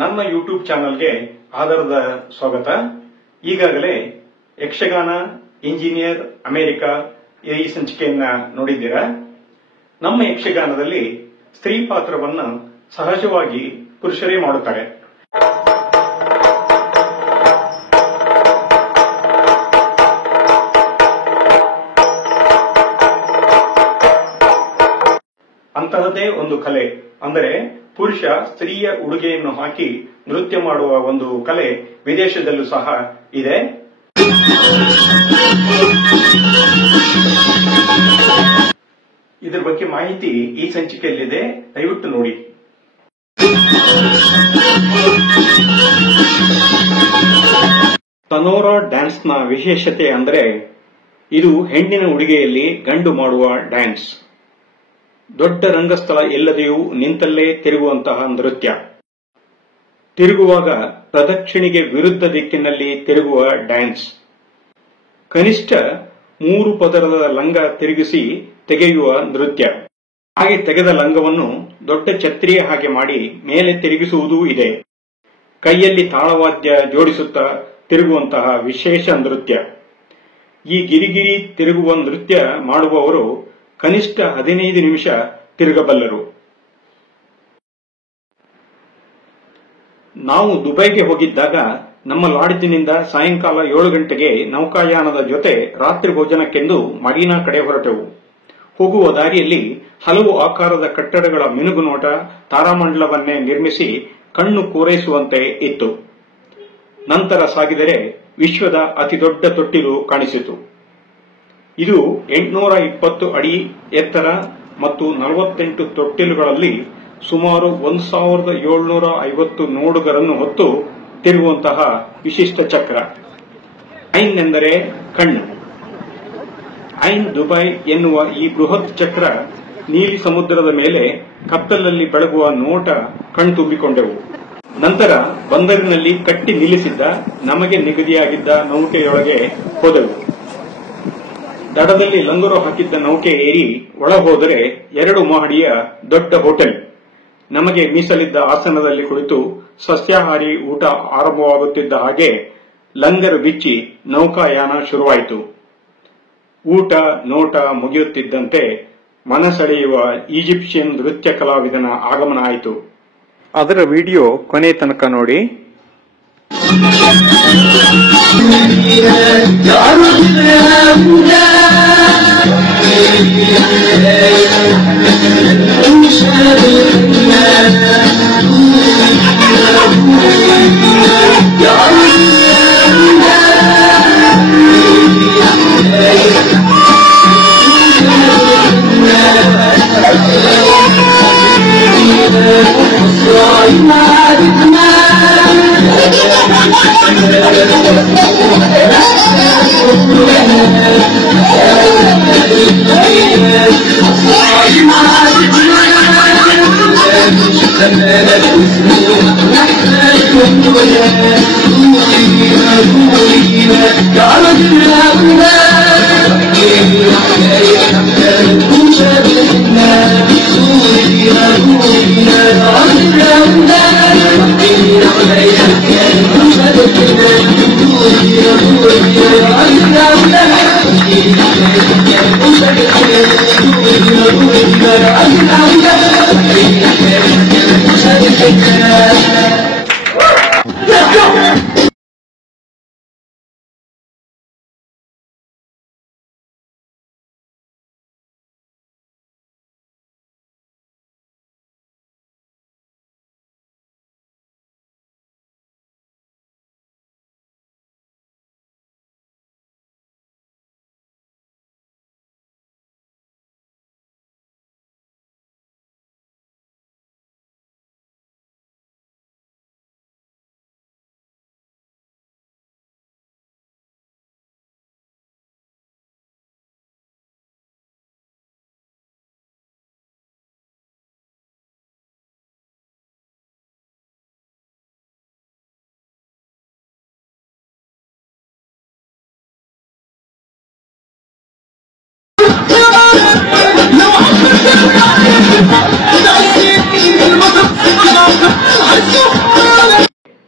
ನನ್ನ ಯೂಟ್ಯೂಬ್ ಚಾನೆಲ್ಗೆ ಆಧಾರದ ಸ್ವಾಗತ. ಈಗಾಗಲೇ ಯಕ್ಷಗಾನ, ಇಂಜಿನಿಯರ್, ಅಮೆರಿಕ ಈ ಸಂಚಿಕೆಯನ್ನ ನೋಡಿದ್ದೀರಾ. ನಮ್ಮ ಯಕ್ಷಗಾನದಲ್ಲಿ ಸ್ತ್ರೀ ಪಾತ್ರವನ್ನು ಸಹಜವಾಗಿ ಪುರುಷರೇ ಮಾಡುತ್ತಾರೆ. ಅಂತಹದೇ ಒಂದು ಕಲೆ ಅಂದರೆ ಪುರುಷ ಸ್ತ್ರೀಯ ಉಡುಗೆಯನ್ನು ಹಾಕಿ ನೃತ್ಯ ಮಾಡುವ ಒಂದು ಕಲೆ ವಿದೇಶದಲ್ಲೂ ಸಹ ಇದೆ. ಇದರ ಬಗ್ಗೆ ಮಾಹಿತಿ ಈ ಸಂಚಿಕೆಯಲ್ಲಿದೆ, ದಯವಿಟ್ಟು ನೋಡಿ. ತನೋರಾ ಡ್ಯಾನ್ಸ್ನ ವಿಶೇಷತೆ ಅಂದರೆ ಇದು ಹೆಣ್ಣಿನ ಉಡುಗೆಯಲ್ಲಿ ಗಂಡು ಮಾಡುವ ಡ್ಯಾನ್ಸ್. ದೊಡ್ಡ ರಂಗಸ್ಥಳ ಎಲ್ಲದೆಯೂ ನಿಂತಲ್ಲೇ ತಿರುಗುವಂತಹ ನೃತ್ಯ. ತಿರುಗುವಾಗ ಪ್ರದಕ್ಷಿಣೆಗೆ ವಿರುದ್ಧ ದಿಕ್ಕಿನಲ್ಲಿ ತಿರುಗುವ ಡ್ಯಾನ್ಸ್. ಕನಿಷ್ಠ 3 ಪದರದ ಲಂಗ ತಿರುಗಿಸಿ ತೆಗೆಯುವ ನೃತ್ಯ. ಹಾಗೆ ತೆಗೆದ ಲಂಗವನ್ನು ದೊಡ್ಡ ಛತ್ರಿಯ ಹಾಗೆ ಮಾಡಿ ಮೇಲೆ ತಿರುಗಿಸುವುದೂ ಇದೆ. ಕೈಯಲ್ಲಿ ತಾಳವಾದ್ಯ ಜೋಡಿಸುತ್ತಾ ತಿರುಗುವಂತಹ ವಿಶೇಷ ನೃತ್ಯ. ಈ ಗಿರಿಗಿರಿ ತಿರುಗುವ ನೃತ್ಯ ಮಾಡುವವರು ಕನಿಷ್ಠ 15 ನಿಮಿಷ ತಿರುಗಬಲ್ಲರು. ನಾವು ದುಬೈಗೆ ಹೋಗಿದ್ದಾಗ ನಮ್ಮ ಲಾಡ್ಜಿನಿಂದ ಸಾಯಂಕಾಲ 7 ಗಂಟೆಗೆ ನೌಕಾಯಾನದ ಜೊತೆ ರಾತ್ರಿ ಭೋಜನಕ್ಕೆಂದು ಮರೀನಾ ಕಡೆ ಹೊರಟೆವು. ಹೋಗುವ ದಾರಿಯಲ್ಲಿ ಹಲವು ಆಕಾರದ ಕಟ್ಟಡಗಳ ಮಿನುಗು ನೋಟ ತಾರಾಮಂಡಲವನ್ನೇ ನಿರ್ಮಿಸಿ ಕಣ್ಣು ಕೋರೈಸುವಂತೆ ಇತ್ತು. ನಂತರ ಸಾಗಿದರೆ ವಿಶ್ವದ ಅತಿದೊಡ್ಡ ತೊಟ್ಟಿಲು ಕಾಣಿಸಿತು. ಇದು 820 ಅಡಿ ಎತ್ತರ ಮತ್ತು 48 ತೊಟ್ಟಿಲುಗಳಲ್ಲಿ ಸುಮಾರು 1750 ನೋಡುಗರನ್ನು ಹೊತ್ತು ತಿರುಗುವಂತಹ ವಿಶಿಷ್ಟ ಚಕ್ರ. ಐನ್ ಎಂದರೆ ಕಣ್ಣು. ಐನ್ ದುಬೈ ಎನ್ನುವ ಈ ಬೃಹತ್ ಚಕ್ರ ನೀಲಿ ಸಮುದ್ರದ ಮೇಲೆ ಕತ್ತಲಲ್ಲಿ ಬೆಳಗುವ ನೋಟ ಕಣ್ತುಂಬಿಕೊಂಡೆವು. ನಂತರ ಬಂದರಿನಲ್ಲಿ ಕಟ್ಟಿ ನಿಲ್ಲಿಸಿದ್ದ ನಮಗೆ ನಿಗದಿಯಾಗಿದ್ದ ನೌಕೆಯೊಳಗೆ ಹೋದೆವು. ದಡದಲ್ಲಿ ಲಂಗರು ಹಾಕಿದ್ದ ನೌಕೆ ಏರಿ ಒಳ ಹೋದರೆ 2 ಮಹಡಿಯ ದೊಡ್ಡ ಹೋಟೆಲ್. ನಮಗೆ ಮೀಸಲಿದ್ದ ಆಸನದಲ್ಲಿ ಕುಳಿತು ಸಸ್ಯಾಹಾರಿ ಊಟ ಆರಂಭವಾಗುತ್ತಿದ್ದ ಹಾಗೆ ಲಂಗರು ಬಿಚ್ಚಿ ನೌಕಾಯಾನ ಶುರುವಾಯಿತು. ಊಟ ನೋಟ ಮುಗಿಯುತ್ತಿದ್ದಂತೆ ಮನಸೆಳೆಯುವ ಈಜಿಪ್ಷಿಯನ್ ನೃತ್ಯ ಕಲಾವಿದನ ಆಗಮನ ಆಯಿತು. ಅದರ ವಿಡಿಯೋ ಕೊನೆ ತನಕ ನೋಡಿ.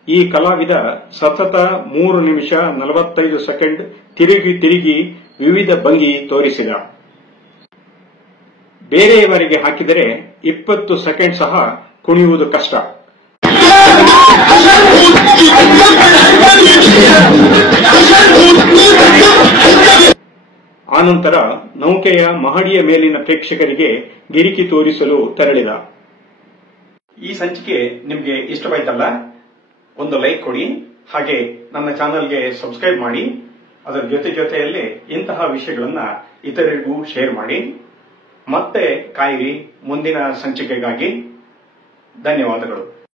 ಈ ಕಲಾವಿದ ಸತತ 3 ನಿಮಿಷ 45 ಸೆಕೆಂಡ್ ತಿರುಗಿ ವಿವಿಧ ಭಂಗಿ ತೋರಿಸಿದ. ಬೇರೆಯವರಿಗೆ ಹಾಕಿದರೆ 20 ಸೆಕೆಂಡ್ ಸಹ ಕುಣಿಯುವುದು ಕಷ್ಟ. ಆನಂತರ ನೌಕೆಯ ಮಹಡಿಯ ಮೇಲಿನ ಪ್ರೇಕ್ಷಕರಿಗೆ ಗಿರಿಕಿ ತೋರಿಸಲು ತೆರಳಿದ. ಈ ಸಂಚಿಕೆ ನಿಮಗೆ ಇಷ್ಟವಾಯ್ತಲ್ಲ? ಒಂದು ಲೈಕ್ ಕೊಡಿ, ಹಾಗೆ ನನ್ನ ಚಾನೆಲ್ಗೆ ಸಬ್ಸ್ಕ್ರೈಬ್ ಮಾಡಿ. ಅದರ ಜೊತೆಯಲ್ಲಿ ಇಂತಹ ವಿಷಯಗಳನ್ನ ಇತರರಿಗೂ ಶೇರ್ ಮಾಡಿ. ಮತ್ತೆ ಕಾಯಿರಿ ಮುಂದಿನ ಸಂಚಿಕೆಗಾಗಿ. ಧನ್ಯವಾದಗಳು.